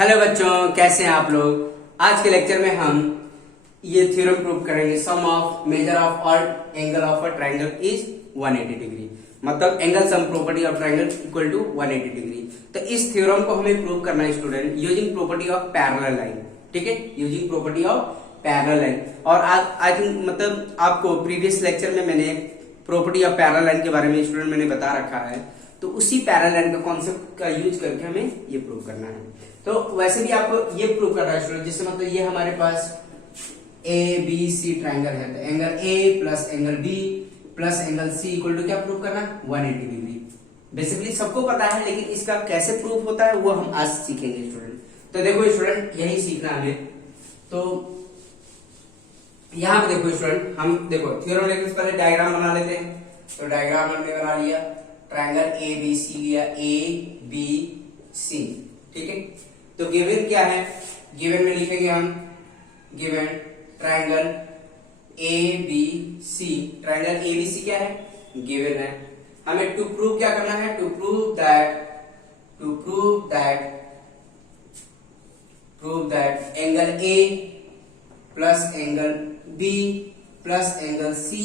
Hello बच्चों, कैसे हैं आप लोग। आज के लेक्चर में हम ये थ्योरम प्रूव करेंगे। Sum of measure of all angle of a triangle is 180 degree. मतलब angle sum property of triangle equal to 180 degree. तो इस थ्योरम को हमें प्रूव करना है student using property of parallel line. ठीक है, using property of parallel line. और आई थिंक मतलब आपको प्रीवियस लेक्चर में मैंने प्रॉपर्टी ऑफ पैरेलल लाइन के बारे में स्टूडेंट मैंने बता रखा है। तो उसी पैरेलल लाइन का कॉन्सेप्ट का यूज करके हमें ये प्रूव करना है। तो वैसे भी आपको ये प्रूव करना है स्टूडेंट, जिससे मतलब ये हमारे पास ए बी सी ट्राइंगल है, तो angle A plus angle B plus angle C equal to क्या प्रूव करना है 180 डिग्री। बेसिकली सबको पता है, लेकिन इसका कैसे प्रूफ होता है वो हम आज सीखेंगे स्टूडेंट। तो देखो स्टूडेंट, यही सीखना हमें। तो यहाँ पे देखो स्टूडेंट, हम देखो थ्योरम लिखने से पहले डायग्राम बना लेते हैं। तो डायग्राम हमने बना लिया, ट्रायंगल ए बी सी लिया, ए बी सी। ठीक है, तो गिवन क्या है, गिवन में लिखेंगे हम given triangle A B C. Triangle A B C क्या है, गिवन है। हमें टू प्रूव क्या करना है, to prove that angle A plus angle B plus angle C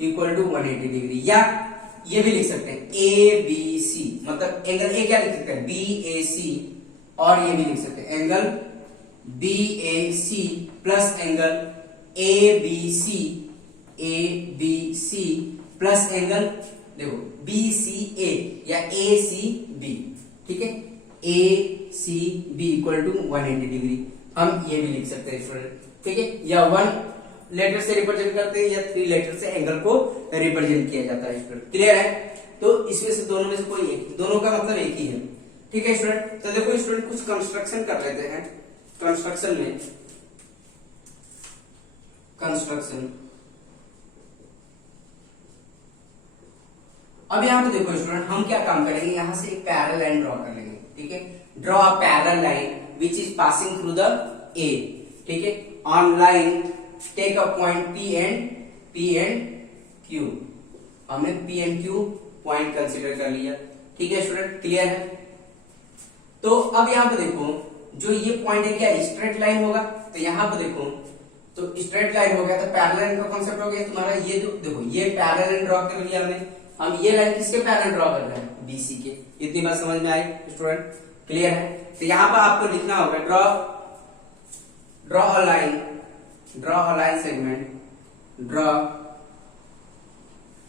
equal to 180 degree. या ये भी लिख सकते हैं ए बी सी, मतलब एंगल ए क्या लिख सकते हैं बी ए सी, और ये भी लिख सकते हैं angle B A C plus angle A B C plus angle देखो बी सी ए या ए सी बी। ठीक है, A C B equal to 180 degree हम ये भी लिख सकते हैं स्टूडेंट। ठीक है, या 1 लेटर से रिप्रेजेंट करते हैं या 3 लेटर से एंगल को रिप्रेजेंट किया जाता है स्टूडेंट। क्लियर है, तो इसमें से दोनों में से कोई एक, दोनों का मतलब एक ही है। ठीक है स्टूडेंट, तो देखो स्टूडेंट कुछ कंस्ट्रक्शन कर लेते हैं। कंस्ट्रक्शन अब यहाँ पे देखो स्टूडेंट, हम क्या काम करेंगे, यहाँ से एक पैरेलल लाइन ड्रॉ कर लेंगे। ठीक है, draw a parallel line which is passing through the A. ठीक है, on line take a point P and Q। हमने P and Q पॉइंट कंसीडर कर लिया। ठीक है स्टूडेंट, क्लियर है। तो अब यहाँ पे देखो, जो ये पॉइंट है क्या स्ट्रेट लाइन होगा, तो यहाँ पे देखो तो स्ट्रेट लाइन हो गया, तो पैरेलल लाइन का कॉन्सेप्ट हो गया तुम्हारा। ये जो देखो ये पैरेलल लाइन ड्रॉ कर लिया हमने। हम ये लाइन किसके पैरेलल ड्रॉ कर रहे हैं, बीसी के। इतनी बात समझ में आई स्टूडेंट, क्लियर है। तो यहाँ पर आपको लिखना होगा draw a line segment, draw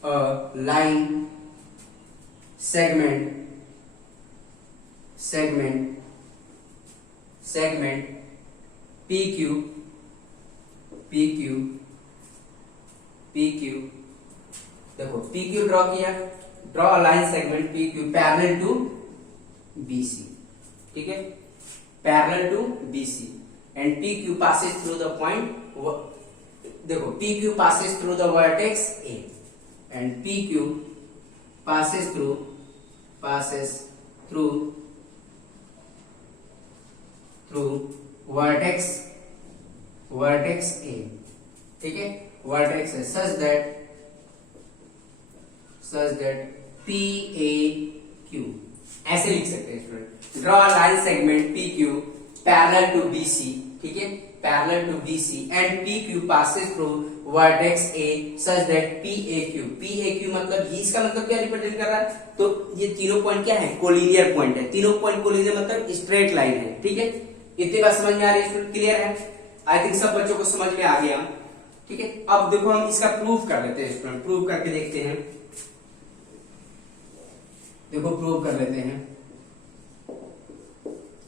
a line segment PQ। देखो PQ ड्रॉ किया, draw a line segment PQ parallel to BC। ठीक है, parallel to BC and PQ passes through the point। देखो PQ passes through the vertex A and PQ passes through vertex A। ठीक है, vertex A such that PAQ ऐसे लिख सकते हैं student. Draw line segment PQ parallel to BC। ठीक है, parallel to BC and PQ passes through vertex A such that PAQ मतलब ये, इसका मतलब क्या रिप्रेजेंट कर रहा है, तो ये तीनों पॉइंट क्या है, कोलिनियर पॉइंट है। तीनों पॉइंट कोलिनियर मतलब स्ट्रेट लाइन है। ठीक है, इतनी बात समझ में आ रही है स्टूडेंट, क्लियर है। आई थिंक सब बच्चों को समझ में आ गया। ठीक है, अब देखो हम इसका प्रूफ कर लेते हैं स्टूडेंट, प्रूफ करके देखते हैं। देखो प्रूव कर लेते हैं।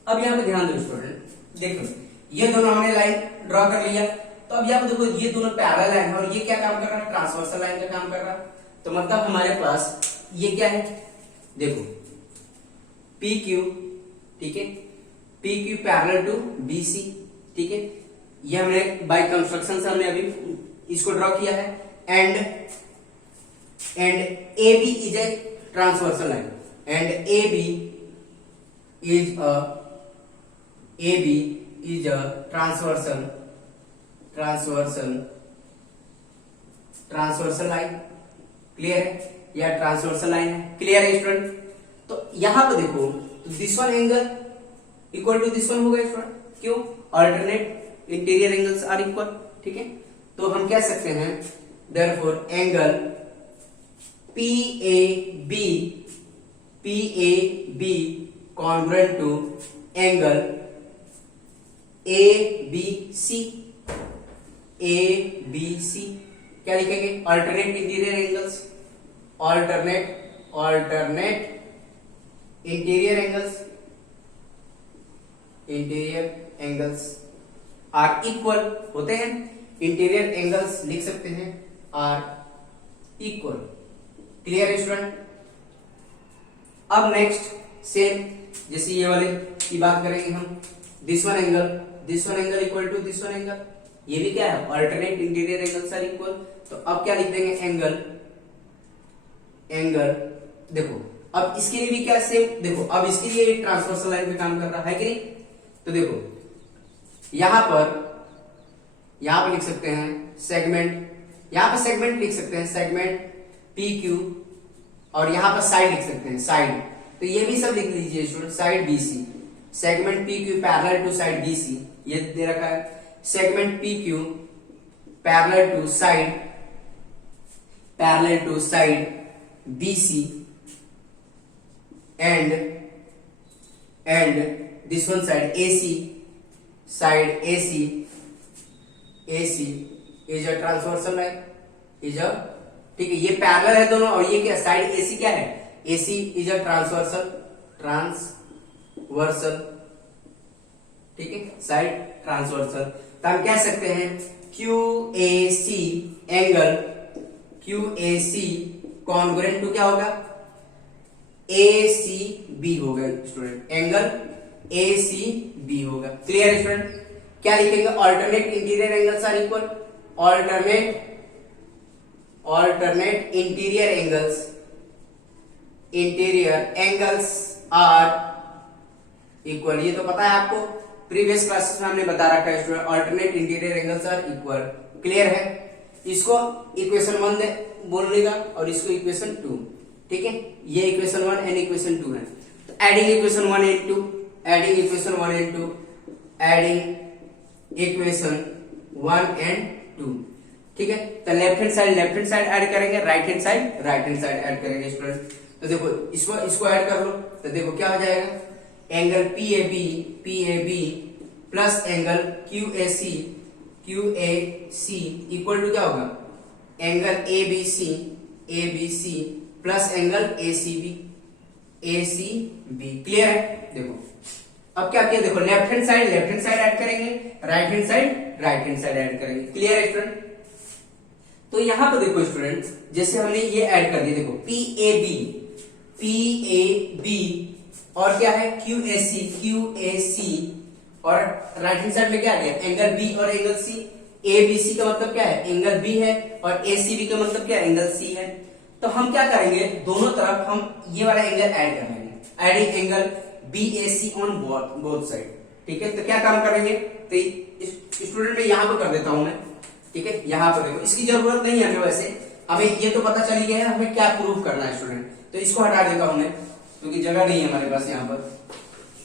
अब यहाँ पे ध्यान दो स्टूडेंट, देखो ये दोनों हमने लाइन ड्रॉ कर लिया। तो अब यहाँ पे देखो ये दोनों पैरेलल लाइन है और ये क्या काम कर रहा है, ट्रांसवर्सल लाइन का काम कर रहा है। तो मतलब हमारे पास ये क्या है, देखो PQ। ठीक है, PQ पैरेलल टू BC। ठीक है, ये हमने बाय कंस्ट्रक्शन से हमने अभी इसको ड्रॉ किया है। And AB is a transversal line and AB is a transversal line। Clear है, या ट्रांसवर्सल लाइन है। क्लियर है स्टूडेंट। तो यहां पे देखो, तो this one angle equal to this one होगा स्टूडेंट। क्यों? Alternate interior angles are equal. ठीक है, तो हम कह सकते हैं therefore angle PAB congruent to angle ABC। क्या लिखेंगे? Alternate interior angles, alternate interior angles are equal होते हैं। इंटीरियर एंगल्स लिख सकते हैं आर इक्वल। Clear student? अब नेक्स्ट सेम जैसे ये वाले की बात करेंगे हम, this one angle equal to this one angle. ये भी क्या है? Alternate interior angles are equal. तो अब क्या लिख देंगे? एंगल देखो, अब इसके लिए भी क्या सेम, देखो अब इसके लिए ट्रांसवर्सल लाइन पे काम कर रहा है कि नहीं? तो देखो यहां पर लिख सकते हैं सेगमेंट, यहां पर सेगमेंट लिख सकते हैं सेगमेंट PQ, और यहां पर साइड लिख सकते हैं साइड। तो ये भी सब लिख लीजिए student, side BC, segment PQ parallel to side BC, ये दे रखा है। Segment PQ parallel to side BC and this one side AC is a transversal line, ठीक है, ये पैरेलल है दोनों, और ये क्या साइड AC क्या है? AC इज अ ट्रांसवर्सल, ठीक है, साइड ट्रांसवर्सल। तो हम कह सकते हैं QAC कॉन्ग्रुएंट टू क्या होगा? ACB होगा स्टूडेंट, एंगल ACB होगा। Clear student? क्या लिखेंगे? Alternate interior angles are equal, alternate interior angles are equal. ये तो पता है आपको, प्रीवियस क्लासेस में हमने बता रखा है student, alternate interior angles are equal. Clear है? इसको इक्वेशन 1 बोलने का और इसको इक्वेशन 2। ठीक है, ये इक्वेशन 1 एंड इक्वेशन 2 है। Adding equation 1 and 2, adding equation 1 and 2, ठीक है। तो लेफ्ट हैंड साइड ऐड करेंगे, राइट हैंड साइड ऐड करेंगे स्टूडेंट। तो देखो इसको ऐड कर लो, तो देखो क्या हो जाएगा? Angle PAB plus angle QAC equal to क्या होगा? Angle ABC plus angle ACB। Clear है? देखो अब क्या किया, देखो लेफ्ट हैंड साइड ऐड करेंगे, राइट हैंड साइड ऐड करेंगे। क्लियर है स्टूडेंट? तो यहां पर देखो स्टूडेंट, जैसे हमने ये ऐड कर दिया, देखो PAB और क्या है? QAC और राइट हैंड साइड में क्या आ गया? एंगल B और एंगल C। ABC का मतलब क्या है? एंगल B है, और ACB का मतलब क्या है? एंगल C है। तो हम क्या करेंगे, दोनों तरफ हम ये वाला एंगल ऐड कर लेंगे, adding angle BAC on both side. ठीक है, तो क्या काम करेंगे? तो स्टूडेंट में यहां पर कर देता हूं मैं, ठीक है। यहां पर देखो, इसकी जरूरत नहीं है हमें, वैसे हमें ये तो पता चल गया है हमें क्या प्रूफ करना है स्टूडेंट, तो इसको हटा देता हूं मैं, क्योंकि जगह नहीं है हमारे पास यहाँ पर।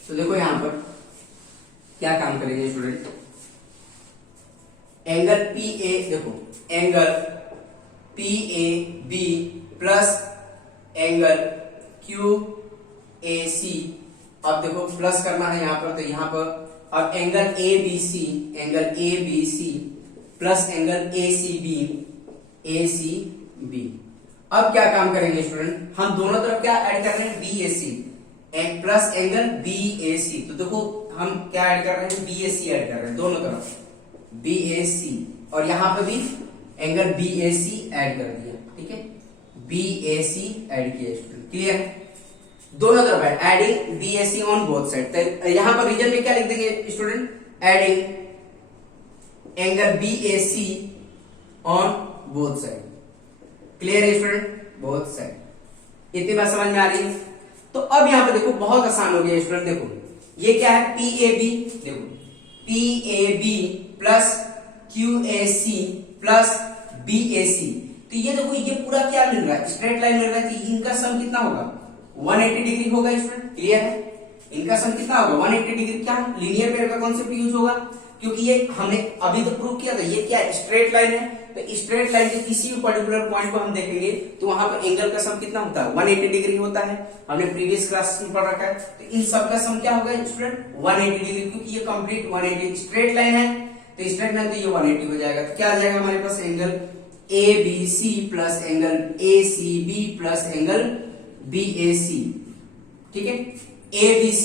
तो देखो यहां पर क्या काम करेंगे student, angle PAB plus angle QAC। अब देखो प्लस करना है यहां पर, तो यहां पर अब angle ABC plus angle ACB। अब क्या काम करेंगे स्टूडेंट, हम दोनों तरफ क्या ऐड कर रहे हैं? BAC plus angle BAC। तो देखो हम क्या ऐड कर रहे हैं? BAC ऐड कर रहे हैं दोनों तरफ, BAC, और यहां पर भी एंगल BAC ऐड कर दिया। ठीक है, BAC ऐड किया स्टूडेंट। क्लियर है? दोनों तरफ adding BAC on both side. यहां पर रीजन में क्या लिख देंगे student? Adding angle BAC on both side. Clear है स्टूडेंट? Both side. इतनी बात समझ में आ रही है? तो अब यहां पर देखो बहुत आसान हो गया स्टूडेंट, देखो ये क्या है? PAB, देखो PAB plus QAC plus BAC। तो ये देखो ये पूरा क्या मिल रहा है? स्ट्रेट लाइन मिल रहा है, तो इनका सम कितना होगा? 180 डिग्री होगा स्टूडेंट। क्लियर है? इनका सम कितना होगा 180 डिग्री। क्या लीनियर पेयर का कॉन्सेप्ट यूज होगा, क्योंकि ये हमने अभी तो प्रूव किया था, ये क्या स्ट्रेट लाइन है, तो स्ट्रेट लाइन के किसी भी पर्टिकुलर पॉइंट को हम देखेंगे तो वहां पर एंगल का सम कितना होता है 180 डिग्री होता है, हमने प्रीवियस क्लास में पढ़ रखा है। तो इन सब का सम क्या होगा स्टूडेंट 180 डिग्री, क्योंकि ये कंप्लीट 180 स्ट्रेट लाइन है, तो स्ट्रेट लाइन तो ये 180 हो जाएगा। तो क्या आ जाएगा हमारे पास angle ABC plus angle ACB plus angle BAC, ठीक है। ABC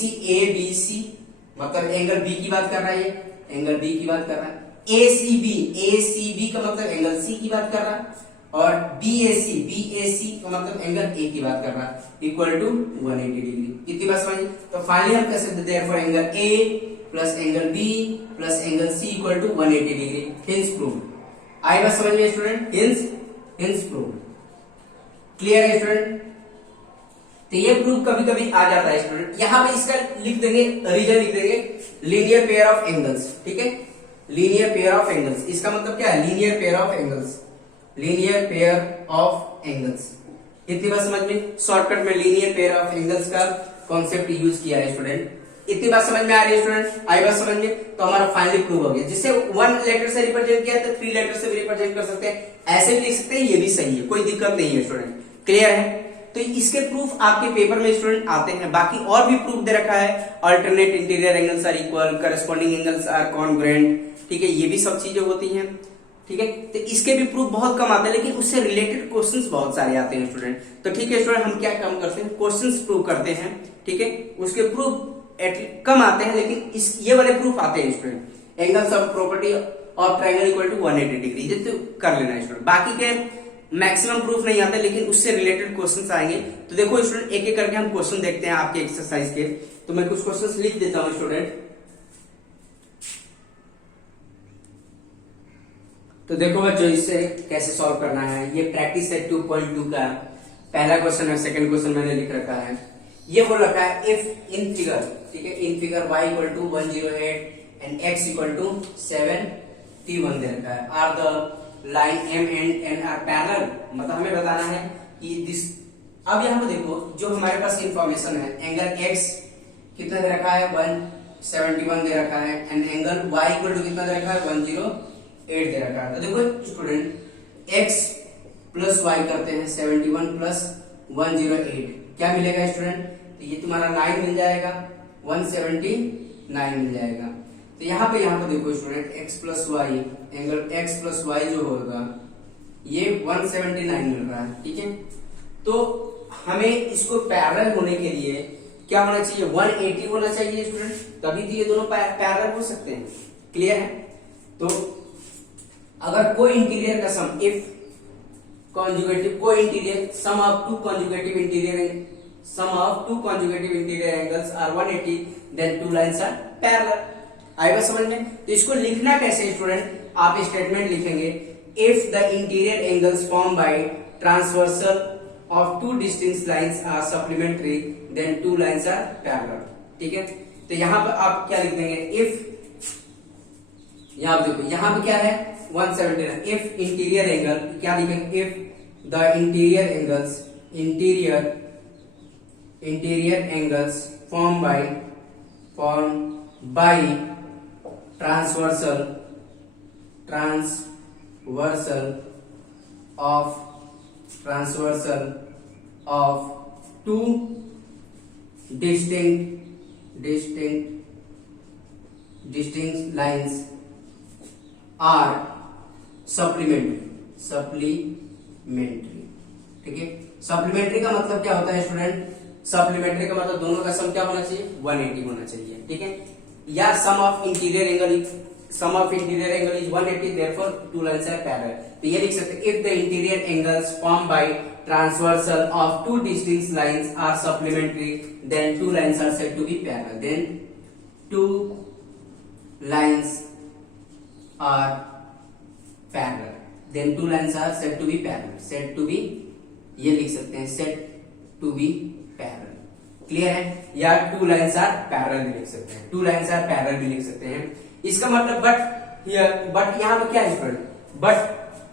मतलब एंगल B की बात कर रहा है, ये एंगल B की बात कर रहा है। ACB का मतलब एंगल C की बात कर रहा है, और BAC का मतलब एंगल A की बात कर रहा है, इक्वल टू 180 डिग्री। इतनी बात समझिए। तो फाइनली हम कह सकते हैं for angle A plus angle B plus angle C equal to 180 degree. Hence prove. आई बात समझ में स्टूडेंट, हिंस प्रूव। क्लियर है स्टूडेंट। तो ये प्रूफ कभी कभी आ जाता है स्टूडेंट, यहां पे इसका लिख देंगे, रीजन लिख देंगे लीनियर पेयर ऑफ एंगल्स, ठीक है। लीनियर पेयर ऑफ एंगल्स, इसका मतलब क्या है linear pair of angles, linear pair of angles. इतनी बात समझ में, शॉर्टकट में लीनियर पेयर ऑफ एंगल्स का कॉन्सेप्ट यूज किया है स्टूडेंट। इतनी बात समझ में आ रही है स्टूडेंट, आई बात समझ में। तो हमारा फाइनली प्रूव हो गया, जिससे 1 लेटर से रिप्रेजेंट किया तो 3 लेटर से भी रिप्रेजेंट कर सकते हैं, ऐसे भी लिख सकते हैं, ये भी सही है, कोई दिक्कत नहीं है स्टूडेंट। क्लियर है। तो इसके प्रूफ आपके पेपर में स्टूडेंट आते हैं। बाकी और भी प्रूफ दे रखा है, alternate interior angles are equal, corresponding angles are congruent, ठीक है, ये भी सब चीजें होती हैं, ठीक है। तो इसके भी प्रूफ बहुत कम आते हैं, लेकिन उससे रिलेटेड क्वेश्चंस बहुत सारे आते हैं स्टूडेंट। तो ठीक है स्टूडेंट, हम क्या काम करते हैं, क्वेश्चंस प्रूव करते हैं, ठीक है। उसके प्रूफ कम आते हैं, लेकिन इस ये वाले प्रूफ आते हैं student. Angles of property of triangle equal to 180 degree, ये तो कर लेना है स्टूडेंट। बाकी के मैक्सिमम प्रूफ नहीं आते, लेकिन उससे रिलेटेड क्वेश्चंस आएंगे। तो देखो स्टूडेंट, एक एक करके हम क्वेश्चन देखते हैं आपके एक्सरसाइज के। तो मैं कुछ क्वेश्चंस लिख देता हूं स्टूडेंट। तो देखो बच्चों, इससे कैसे सॉल्व करना है, ये प्रैक्टिस है 2.2 का पहला क्वेश्चन है। सेकंड क्वेश्चन मैंने लिख रखा है, ये बोल रखा है इफ इन फिगर, ठीक है, in figure y equal to 108 and x equal to 7t1 दे रखा है, are the line M and N are parallel. मतलब हमें बताना है कि दिस, अब यहाँ पे देखो जो हमारे पास इंफॉर्मेशन है, एंगल x कितना दे रखा है 171 दे रखा है, and angle y equal to कितना दे रखा है 108 दे रखा है। तो देखो स्टूडेंट, x प्लस y करते हैं 71 प्लस 108, क्या मिलेगा स्टूडेंट, तो ये तुम्हारा 9 मिल जाएगा, 179 मिल जाएगा। तो यहाँ पे देखो student, x plus y, angle x plus y जो होगा ये 179 मिल रहा है, ठीक है। तो हमें इसको पैरेलल होने के लिए क्या होना चाहिए, 180 होना चाहिए स्टूडेंट, तभी तो ये दोनों पैरेलल हो सकते हैं। क्लियर है। तो अगर कोई इंटीरियर का सम, इफ कॉन्जुगेटिव को interior sum of two conjugative interior angles are 180, then two lines are parallel. आएगा समझ में। तो इसको लिखना कैसे स्टूडेंट, आप स्टेटमेंट लिखेंगे, if the interior angles form by transversal of two distinct lines are supplementary, then two lines are parallel, ठीक है। तो यहां पर आप क्या लिख देंगे, इफ, यहां देखो यहां पे क्या है 179, इफ इंटीरियर एंगल, क्या लिखेंगे, if the interior angles form bye transversal of two distinct lines are supplementary, ठीक है। सप्लीमेंट्री का मतलब क्या होता है स्टूडेंट, सप्लीमेंट्री का मतलब दोनों का सम क्या होना चाहिए 180 होना चाहिए, ठीक है। या sum of interior angle is 180, therefore two lines are parallel। तो ये लिख सकते हैं, if the interior angles formed by transversal of two distinct lines are supplementary, then two lines are said to be parallel, then two lines are said to be parallel, ये लिख सकते हैं said to be parallel। Clear है। या to lines are parallel भी लिख सकते हैं, टू लाइंस आर पैरेलल भी लिख सकते हैं। इसका मतलब बट यहाँ पे क्या है स्टूडेंट, बट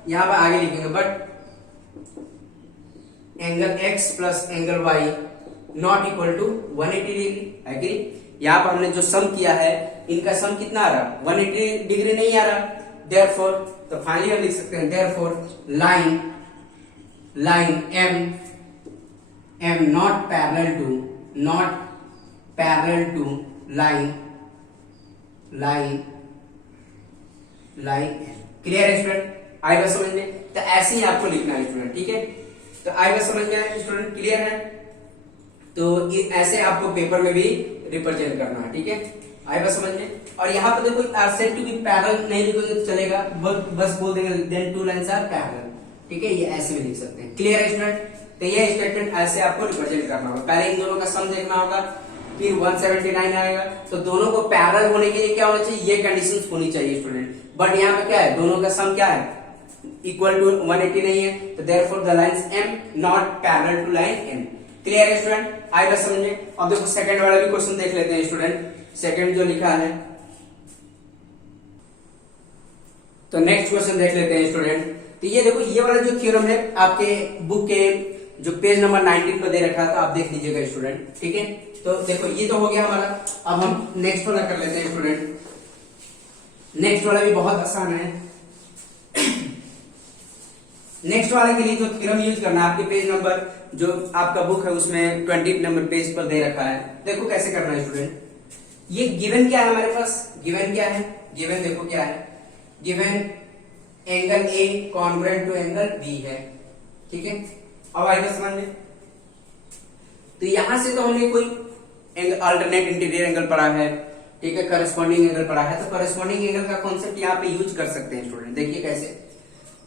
यहाँ पे आगे लिखेंगे, but angle x plus angle y not equal to 180 degree. Agree? यहाँ पर हमने जो सम किया है इनका सम कितना आ रहा, 180 डिग्री नहीं आ रहा। देयरफॉर तो फाइनली हम लिख सकते हैं therefore line M not parallel to line clear है स्टूडेंट? आई बात समझ में? तो ऐसे ही आपको लिखना है स्टूडेंट, ठीक है? तो आई बात समझ में आया स्टूडेंट? क्लियर है? तो ऐसे आपको पेपर में भी रिप्रेजेंट करना है, ठीक है? आई बात समझ में? और यहाँ पर देखो सेड टू बी पैरेलल नहीं लिखोगे तो चलेगा, बस बोल देंगे then two lines are parallel, ठीक है? ये ऐसे भी लिख सकते हैं। क्लियर है स्टूडेंट? तो ये स्टेटमेंट ऐसे आपको रिप्रेजेंट करना होगा। पहले इन दोनों का सम देखना होगा, फिर 179 आएगा। तो दोनों को पैरेलल होने के लिए क्या होना चाहिए, ये कंडीशंस होनी चाहिए स्टूडेंट। बट यहाँ पे क्या है, दोनों का सम क्या है, इक्वल टू 180 नहीं है, तो therefore the lines M not parallel to line M. Clear है स्टूडेंट? आई बात समझ में? अब देखो सेकंड वाला भी क्वेश्चन देख लेते हैं स्टूडेंट। सेकंड जो लिखा है, तो नेक्स्ट क्वेश्चन देख लेते हैं स्टूडेंट। तो ये देखो, ये वाला जो थ्योरम है आपके बुक के जो पेज नंबर 19 पर दे रखा है, तो आप देख लीजिएगा स्टूडेंट, ठीक है? तो देखो ये तो हो गया हमारा। अब हम नेक्स्ट वाला कर लेते हैं स्टूडेंट। नेक्स्ट वाला भी बहुत आसान है। नेक्स्ट वाले के लिए जो थ्योरम यूज करना है, आपके पेज नंबर जो आपका बुक है उसमें 20 नंबर पेज पर दे रखा है। देखो कैसे करना है स्टूडेंट। ये गिवन क्या है हमारे पास, गिवन क्या है, गिवन देखो क्या है, given angle A congruent to angle B है, ठीक है? अब आएगा समझ में? तो यहां से तो हमने कोई अल्टरनेट इंटीरियर एंगल पढ़ा है, ठीक है? करस्पॉन्डिंग एंगल पढ़ा है, तो करस्पॉन्डिंग एंगल का कॉन्सेप्ट यहाँ पे यूज कर सकते हैं स्टूडेंट। देखिए कैसे,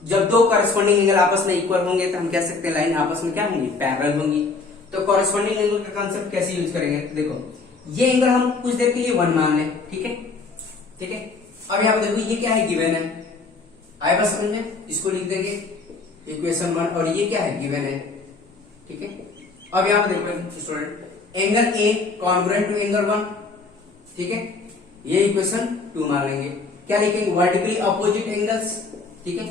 जब दो करस्पॉन्डिंग एंगल आपस में इक्वल होंगे तो हम कह सकते हैं लाइन आपस में क्या होंगी, पैरेलल होंगी। तो करस्पॉन्डिंग एंगल का कॉन्सेप्ट कैसे यूज करेंगे, तो देखो ये एंगल हम कुछ देर के लिए 1 मान लें, ठीक है? ठीक है? अब यहाँ पे देखो ये क्या है, गिवन है। आए बस समझ में? इसको लिख देंगे इक्वेशन 1, और ये क्या है, गिवन है, ठीक है? अब यहाँ पे देखो student, angle A congruent to angle 1, ठीक है? ये इक्वेशन 2 मान लेंगे। क्या लिखेंगे, वर्टिकली अपोजिट एंगल्स, ठीक है?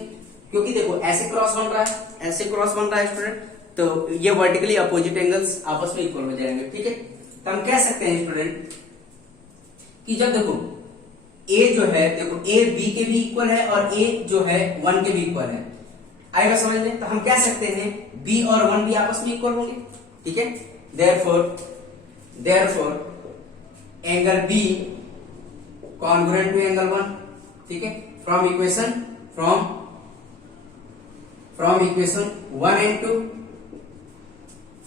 क्योंकि देखो ऐसे क्रॉस बन रहा है, ऐसे क्रॉस बन रहा है स्टूडेंट, तो ये वर्टिकली अपोजिट एंगल्स आपस में इक्वल हो जाएंगे, ठीक है? तो हम कह सकते हैं स्टूडेंट कि जब देखो ए जो है, देखो ए बी के भी इक्वल है और ए जो है 1 के भी इक्वल है। आएगा समझ में? तो हम कह सकते हैं बी और 1 भी आपस में इक्वल होंगे, ठीक है? Therefore angle B congruent to angle 1, ठीक है? From equation 1 and 2,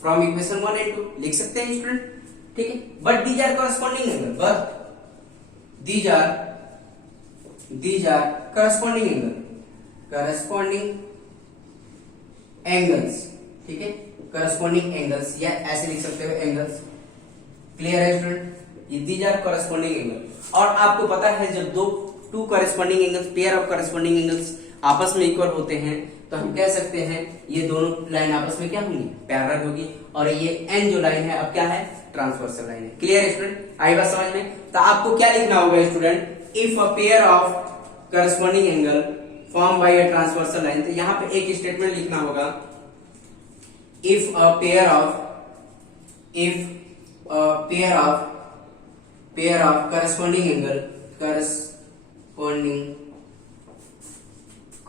from equation 1 and 2 लिख सकते हैं स्टूडेंट, ठीक है? But these are corresponding angle, but these are corresponding angles, ठीक है? corresponding angles, या ऐसे लिख सकते हो एंगल्स। क्लियर है स्टूडेंट? ये these are corresponding angles। और आपको पता है जब two corresponding angles, pair of corresponding angles आपस में इक्वल होते हैं तो हम कह सकते हैं ये दोनों लाइन आपस में क्या होंगी, पैरेलल होगी। और ये एन जो लाइन है अब क्या है, ट्रांसवर्सल लाइन है। क्लियर है स्टूडेंट? आई बात समझ में? तो आपको क्या लिखना होगा student, if a pair of corresponding angle form by a transversal line. तो यहाँ पे एक स्टेटमेंट लिखना होगा, if a pair of corresponding angle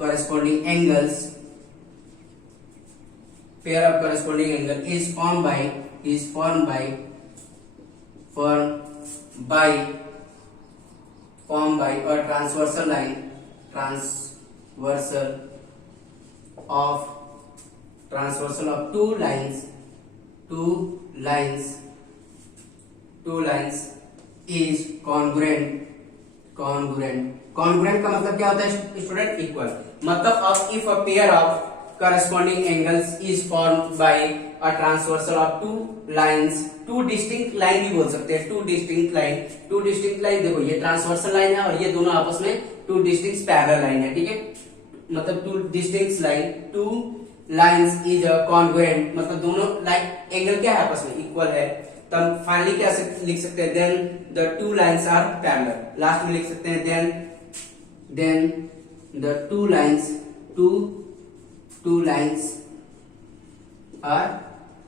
corresponding angles, pair of corresponding angle is formed by a transversal line of two lines is congruent का मतलब क्या होता है स्टूडेंट, इक्वल। मतलब अब if a pair of corresponding angles is formed by a transversal of two lines, two distinct line भी बोल सकते हैं, two distinct line देखो ये ट्रांसवर्सल लाइन है और ये दोनों आपस में two distinct parallel line है, ठीक है? मतलब two lines is a congruent, मतलब दोनों लाइन एंगल क्या है आपस में, इक्वल है। तब फाइनली क्या लिख सकते हैं, then the two lines are parallel. Last में लिख सकते हैं then the two lines are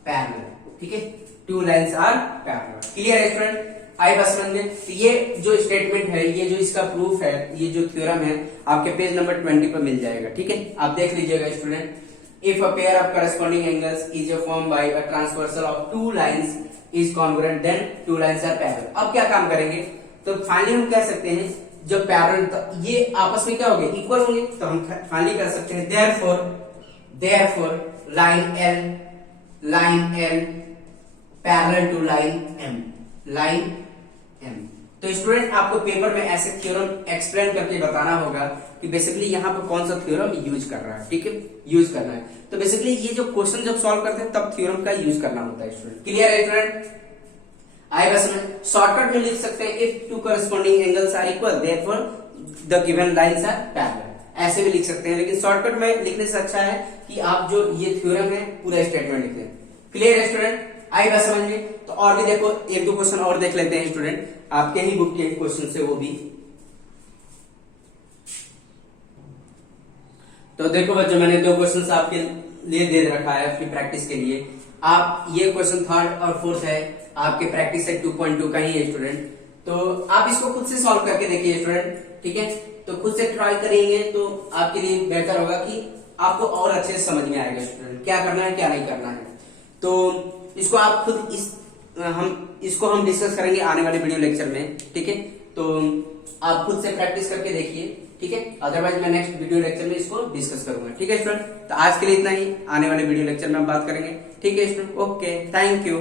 parallel, ठीक है? Two lines are parallel. Clear है स्टूडेंट? आई बस समझ में। ये जो स्टेटमेंट है, ये जो इसका प्रूफ है, ये जो थ्योरम है आपके पेज नंबर 20 पर मिल जाएगा। ठीक है, आप देख लीजिएगा student. If a pair of corresponding angles is form by a transversal of two lines is congruent then two lines are parallel. अब क्या काम करेंगे, तो फाइनली हम कह सकते हैं जब पैरेलल, तो ये आपस में क्या हो गए, इक्वल होंगे, तो हम फाइनली कर सकते हैं therefore line L parallel to line M. तो स्टूडेंट आपको पेपर में ऐसे थ्योरम एक्सप्लेन करके बताना होगा कि बेसिकली यहाँ पर कौन सा थ्योरम यूज कर रहा है। ठीक है, यूज करना है। तो बेसिकली ये जो क्वेश्चन जब सॉल्व करते हैं तब थ्योरम का यूज करना होता है स्टूडेंट। क्लियर है स्टूडेंट? आई बस में शॉर्टकट में लिख सकते हैं if two corresponding angles are equal therefore the given lines are parallel. ऐसे भी लिख सकते हैं, लेकिन शॉर्टकट में लिखने से अच्छा है कि आप जो ये थ्योरम है पूरा स्टेटमेंट लिख दें। क्लियर है स्टूडेंट? आई बस समझ में। तो और भी देखो, एक दो क्वेश्चन और देख लेते हैं स्टूडेंट, आपके ही बुक के क्वेश्चन से वो भी। तो देखो बच्चों, मैंने दो क्वेश्चन आपके लिए दे रखा है आपकी प्रैक्टिस के लिए। आप ये क्वेश्चन थर्ड और फोर्थ है आपके प्रैक्टिस सेट 2.2 का ही है स्टूडेंट। तो आप इसको खुद से सॉल्व करके देखिए स्टूडेंट। ठीक है, तो खुद से ट्राई करेंगे तो आपके लिए बेहतर होगा कि आपको और अच्छे से समझ में आएगा स्टूडेंट क्या करना है क्या नहीं करना है। तो इसको आप खुद इसको हम डिस्कस करेंगे आने वाले वीडियो लेक्चर में। ठीक है, तो आप खुद से प्रैक्टिस करके देखिए। ठीक है, अदरवाइज मैं नेक्स्ट वीडियो लेक्चर में इसको डिस्कस करूंगा। ठीक है स्टूडेंट, तो आज के लिए इतना ही, आने वाले वीडियो लेक्चर में हम बात करेंगे। ठीक है स्टूडेंट, ओके, थैंक यू।